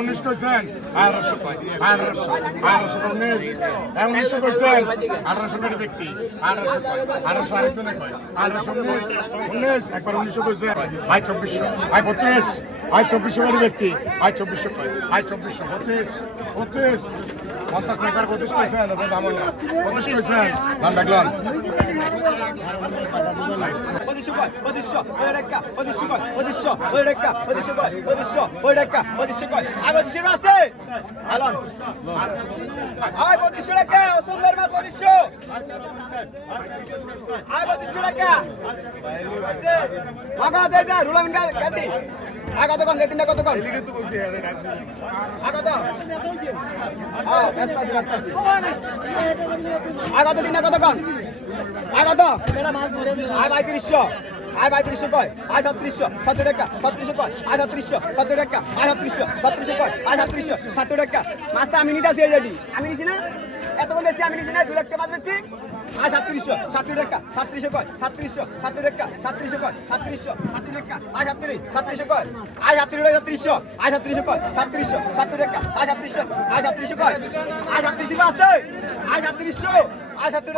উনিশ করছেন? আঠারোশো আঠারোশো আঠারোশো উনিশ? উনিশশো করছেন? আঠারোশো কোটি ব্যক্তি? আঠারোশো আঠারোশো আরেকজনে আঠারোশো উনিশ উনিশ, একবার উনিশশো করছেন ভাই, চব্বিশশো, ভাই, পঁচিশ। ভাই, চব্বিশশো কোটি ব্যক্তি? ভাই, চব্বিশশো ভাই, চব্বিশশো পঁচিশ পঁচিশ। পঞ্চাশ একবার পঁচিশ করছেন? পঁচিশ করছেন? পঁচিশশো কয় পঁচিশশো ওই রেখা পঁচিশশো কয় পঁচিশশো ওই রেখা পঁচিশশো কয় পঁচিশশো ওই রেখা পঁচিশশো কয় আর পঁচিশশো আছে? আলন আয় পঁচিশশো রেখা, সুন্দর মাছ দে যা রুলাম গেছি। আগা তো কম তিনটা কত কম আগা তো হ্যাঁ ব্যস্ত আছি ব্যস্ত আছি। আগা তো তিনটা কত কম আগা তো আয় পঁয়ত্রিশশো আয় পঁয়ত্রিশশো কয়। আয় ছত্রিশশো সত্তর টাকা। ছত্রিশশো কয়। আয় ছত্রিশশো সত্তর টাকা। আয় ছত্রিশশো ছত্রিশশো কয়। আয় ছত্রিশশো সত্তর টাকা। মাছটা আমি নিতে আসি আমি নিছি না? এতক্ষণ বেশি আমি নিছি না, দু লাখ টাকা বেশি। আয় সাতত্রিশশো, সাতত্রিশ টাকা সাতত্রিশশো কয়? সাতত্রিশশো, সাতত্রিশ টাকা সাতত্রিশশো কয়? সাতত্রিশশো, সাতত্রিশ টাকা আয় সাতত্রিশ, সাতত্রিশশো কয়? আয় সাতত্রিশ সাতত্রিশশো আয় সাতত্রিশশো কয়? সাতত্রিশশো সত্তর টাকা আয় সাতত্রিশশো আয় সাতত্রিশশো কয়? আয় সাতত্রিশশো আছে আয় সাতত্রিশশো আয় সাতত্রিশ